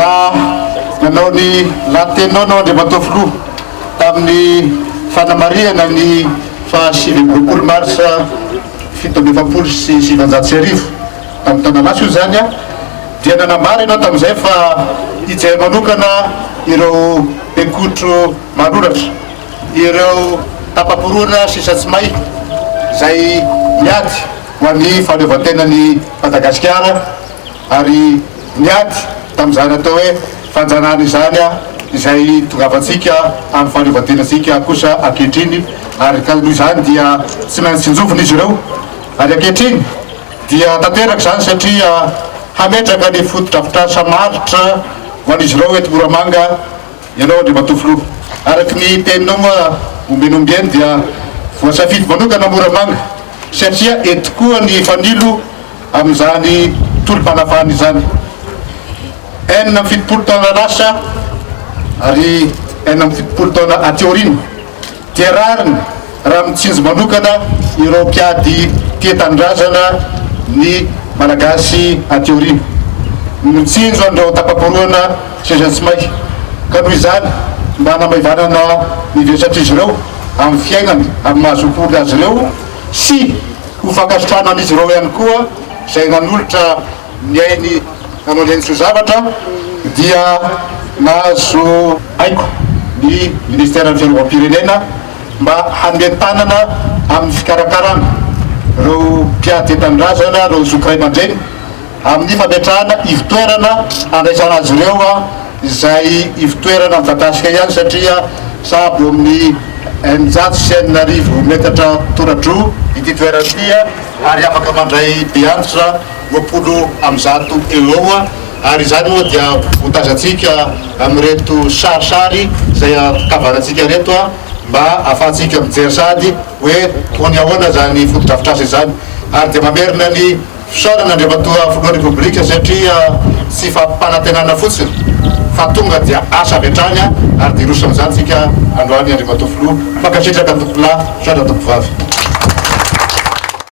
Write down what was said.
raha nanao ny latenao nao Andriamatofiloha tamin'ny fanamariana ny fa-20 marsa 1770 tamin'ny taona-maso io zany a, dia nanambara ianao tamin'izay fa ijay manokana ireo bekotro manoratra, ireo tapaporoana sisa tsy may zay miady ho an'ny fahaleovantenan'ny Madagasikara, ary miady tamin'izany atao hoe fanjanahana izany a izay tongavantsika amin'ny fahaleovantenantsika kosa ankehitriny, ary ka noho izany dia tsy maintsy tsinjovina izy ireo. Ary ankehitriny dia tanteraka zany satria hametraka ny fotodrafitrasa maritra ho an'izy ireo eto Moramanga ianao Andriamatofiloha. Araky ny teninao moa ombenombieny dia voasafidy manokana Moramanga satria eto koa ny fanilo amin'izany tolom-panafahana izany. 70 taona lasa ary 70 taona aty aorina dia rariny raha mitsinjo manokana ireo mpiady tia tanindrazana ny malagasy aty aorina, mitsinjo andreo tapaporoana sisa tsy may. Ka noho izany mba hanamaivanana ny vesatra izy ireo amin'ny fiainana, amin'ny mahazotoly azy ireo sy ho fankasitrana an'izy ireo ihany koa izay nanolotra miainy nanao leny tsy zavatra, dia nahazo haiko ny ministère ny fiarovam-pirenena mba hanome-tanana amin'ny fikarakarana reo mpiady tanindrazana, reo zokiray aman-dreny amin'ny fametrahana ivitoerana andraisana azy ireo a izay ivitoerana midadasika ihany, satria sahabo amin'ny 109 metatra toradro ity toerana ity a, ary afaka mandray be antitra 80 eo eo a. Ary izany moa dia hotazantsika amin'reto sarisary izay akavanantsika reto a, mba ahafahantsika mijery sady hoe tony ahoana zany fotodrafitrasa izany. Ary dia mamerina ny fisaorana Andriamatofiloha Repoblika satria tsy fampanantenana fotsiny fa tonga dia asa avy hatrany, ary dia rosa amin'izany tsika androany Andriamatofiloha, mankasitraka tompo lahy, soatra tompo vavy.